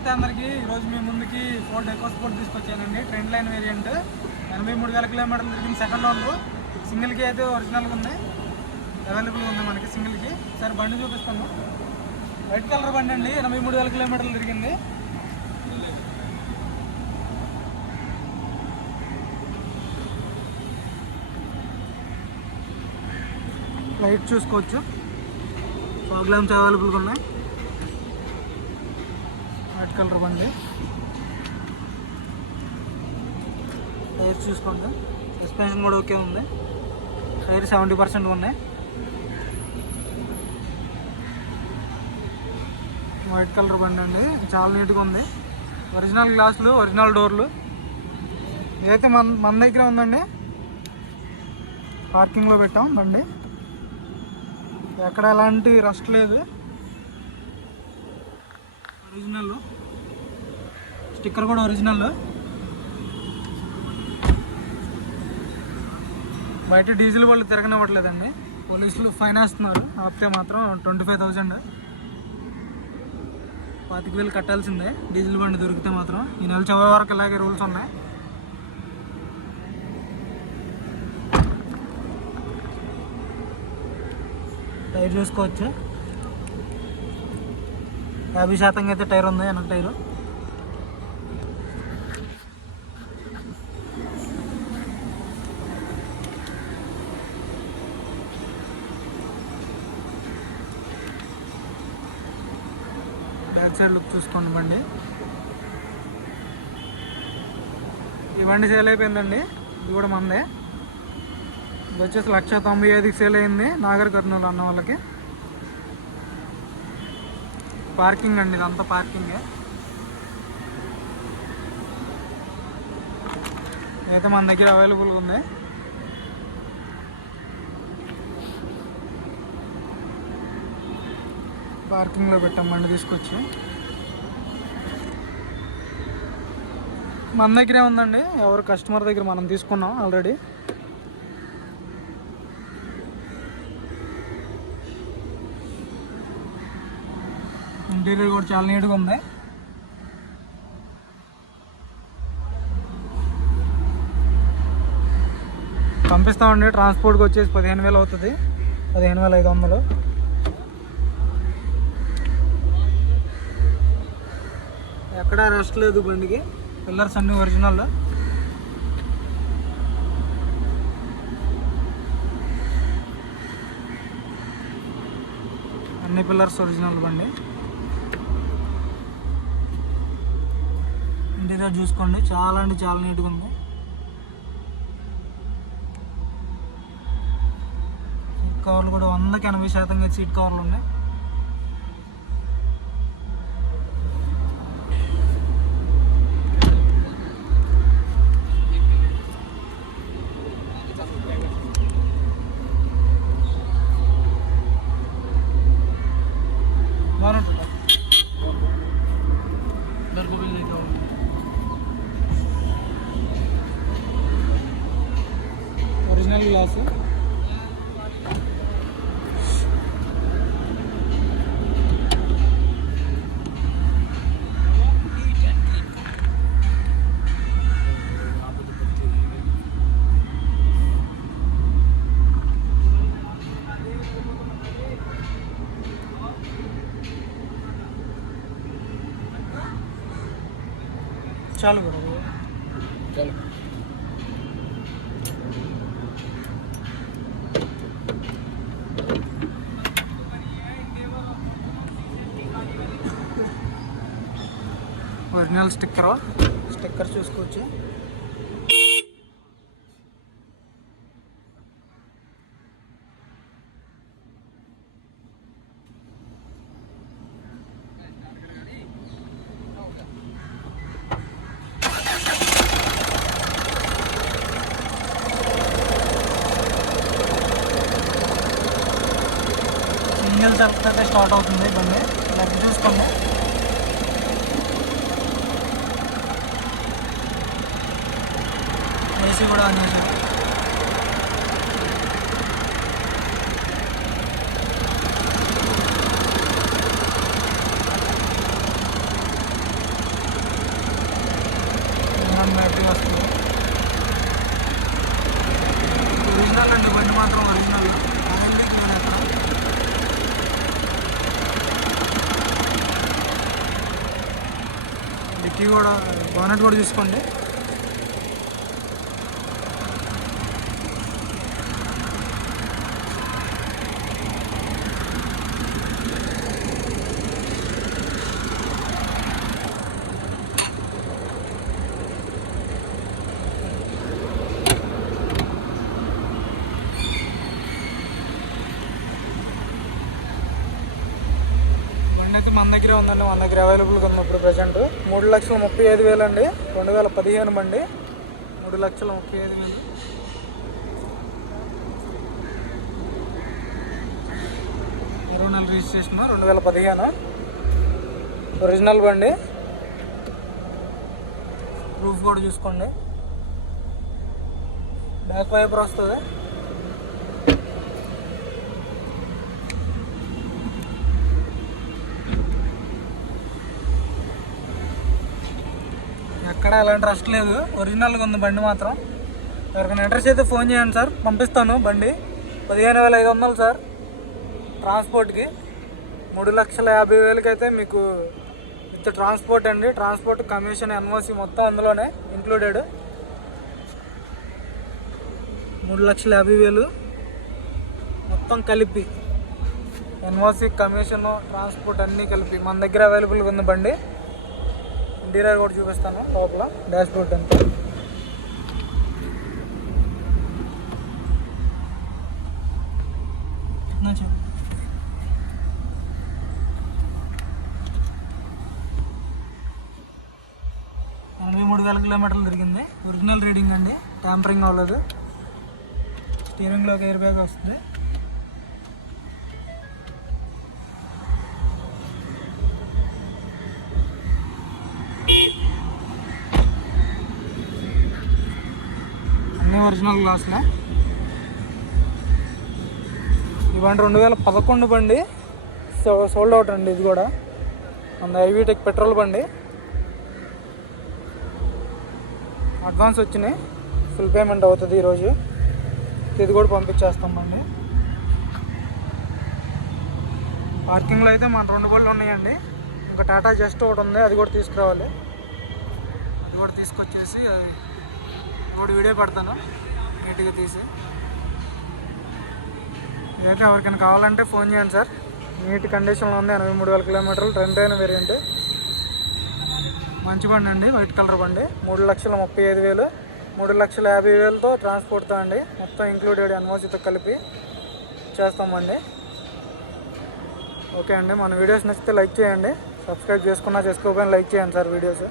నమస్తే అందరికీ. ఈరోజు మీ ముందుకి ఫోర్డ్ ఎకోస్పోర్ట్ తీసుకొచ్చానండి. ట్రెండ్ లైన్ వేరియంట్ 83,000 కిలోమీటర్లు తిరిగిన సెకండ్ ఓనర్. సింగిల్కి అయితే ఒరిజినల్గా ఉంది, అవైలబుల్గా ఉంది మనకి సింగిల్కి. సరే బండి చూపిస్తాను. వైట్ కలర్ బండి అండి, 83,000 కిలోమీటర్లు తిరిగింది. లైట్ చూసుకోవచ్చు, ఫాగ్ ల్యాంప్స్ అవైలబుల్గా ఉన్నాయి. వైట్ కలర్ బండి. టైర్స్ చూసుకోండి, సస్పెన్షన్ కూడా ఓకే ఉంది. టైర్ 70% ఉన్నాయి. వైట్ కలర్ బండి అండి, చాలా నీట్గా ఉంది. ఒరిజినల్ గ్లాసులు, ఒరిజినల్ డోర్లు. ఇదైతే మన దగ్గర ఉందండి, పార్కింగ్లో పెట్టాం బండి. ఎక్కడ ఎలాంటి రస్ట్ లేదు. ఒరిజినల్ స్టిక్కర్ కూడా ఒరిజినల్. బయట డీజిల్ వాళ్ళు తిరగనివ్వట్లేదండి, పోలీసులు ఫైన్ వేస్తున్నారు. ఆపితే మాత్రం 25,000, 25,000 కట్టాల్సిందే డీజిల్ బండి దొరికితే మాత్రం. ఈ నెల చివరి వరకు ఇలాగే రూల్స్ ఉన్నాయి. టైర్ చూసుకోవచ్చు, 50% అయితే టైర్ ఉంది, వెనక టైరు. బ్యాక్ సైడ్ లుక్ చూసుకోండి బండి. ఈ బండి సేల్ అయిపోయిందండి, ఇది కూడా మందే. ఇది వచ్చేసి 1,95,000కి సేల్ అయింది నాగర్ కర్నూలు అన్న వాళ్ళకి. పార్కింగ్ అండి, ఇదంతా పార్కింగే. అయితే మన దగ్గర అవైలబుల్గా ఉంది. పార్కింగ్లో పెట్టాం బండి తీసుకొచ్చి. మన దగ్గరే ఉందండి, ఎవరు కస్టమర్ దగ్గర మనం తీసుకున్నాం ఆల్రెడీ. ఇంటీరియర్ కూడా చాలా నీట్గా ఉంది. పంపిస్తామండి. ట్రాన్స్పోర్ట్కి వచ్చేసి 15,000 అవుతుంది, 15,500. ఎక్కడా రెస్ట్ లేదు బండికి. పిల్లర్స్ అన్నీ ఒరిజినల్. అన్ని పిల్లర్స్ ఒరిజినల్ బండి. ఇంటీరియర్ చూసుకోండి, చాలా అంటే చాలా నీట్గా ఉంది. సీట్ కవర్లు కూడా 100కి 80% సీట్ కవర్లు ఉన్నాయి. Original glass. చాలు కూడా చాలు. ఒరిజినల్ స్టిక్కర్ చూసుకోవచ్చు. సింగిల్ సెల్ఫ్ అయితే స్టార్ట్ అవుతుంది బండి. లెగ్ చూసుకోండి, ఏసీ కూడా ఆన్ చేసాం. బ్యాటరీ వస్తుంది. ఒరిజినల్ అండి, బండి మాత్రం ఒరిజినల్. అదండి నేను అక్కడ డిక్కీ కూడా, బోనెట్ కూడా చూసుకోండి. అయితే మన దగ్గరే ఉందండి, మన దగ్గర అవైలబుల్గా ఉంది ఇప్పుడు ప్రజెంట్. 3,35,000 అండి, 2015 బండి. 3,35,000. 24 రిజిస్ట్రేషన్, 2015 ఒరిజినల్ బండి. ప్రూఫ్ కూడా చూసుకోండి. బ్యాక్ వైపర్ వస్తుంది. ఎక్కడ ఎలాంటి రష్ లేదు, ఒరిజినల్గా ఉంది బండి మాత్రం. ఎవరికైనా అడ్రస్ అయితే ఫోన్ చేయండి సార్, పంపిస్తాను. బండి 15,500 సార్ ట్రాన్స్పోర్ట్కి. 3,50,000 అయితే మీకు విత్ ట్రాన్స్పోర్ట్ అండి. ట్రాన్స్పోర్ట్, కమిషన్, ఎన్ఓసి మొత్తం అందులోనే ఇంక్లూడెడ్. 3,50,000 మొత్తం కలిపి, ఎన్ఓసి, కమిషన్, ట్రాన్స్పోర్ట్ అన్నీ కలిపి మన దగ్గర అవైలబుల్గా ఉంది బండి. ఇంటీరియర్ కూడా చూపిస్తాను, లోపల డాష్ బోర్డ్ అంతా. చెప్పు. 83,000 కిలోమీటర్లు తిరిగింది. ఒరిజినల్ రీడింగ్ అండి, ట్యాంపరింగ్ అవ్వలేదు. స్టీరింగ్లోకి ఎయిర్ బ్యాగ్ వస్తుంది. అన్నీ ఒరిజినల్ గ్లాసులే. ఈ బండి 2011 బండి, సోల్డ్ అవుట్ అండి. ఇది కూడా మన ఐవీటెక్ పెట్రోల్ బండి. అడ్వాన్స్ వచ్చినాయి, ఫుల్ పేమెంట్ అవుతుంది ఈరోజు. ఇది కూడా పంపించేస్తాం బండి. పార్కింగ్లో అయితే మన 2 బళ్ళు ఉన్నాయండి. ఇంకా టాటా జస్ట్ ఒకటి ఉంది, అది కూడా తీసుకురావాలి. అది కూడా తీసుకొచ్చేసి ఇప్పుడు వీడియో పెడతాను నీట్గా తీసి. ఇదైతే ఎవరికైనా కావాలంటే ఫోన్ చేయండి సార్. నీట్ కండిషన్లో ఉంది. 83,000 కిలోమీటర్లు, ట్రెండ్ వేరియంట్. మంచి బండి అండి, వైట్ కలర్ బండి. 3,35,000, 3,50,000తో ట్రాన్స్పోర్ట్తో అండి, మొత్తం ఇంక్లూడెడ్ ఎన్ఓసితో కలిపి చేస్తామండి. ఓకే అండి, మన వీడియోస్ నచ్చితే లైక్ చేయండి. సబ్స్క్రైబ్ చేసుకున్నా చేసుకోకపోయినా లైక్ చేయండి సార్ వీడియోస్.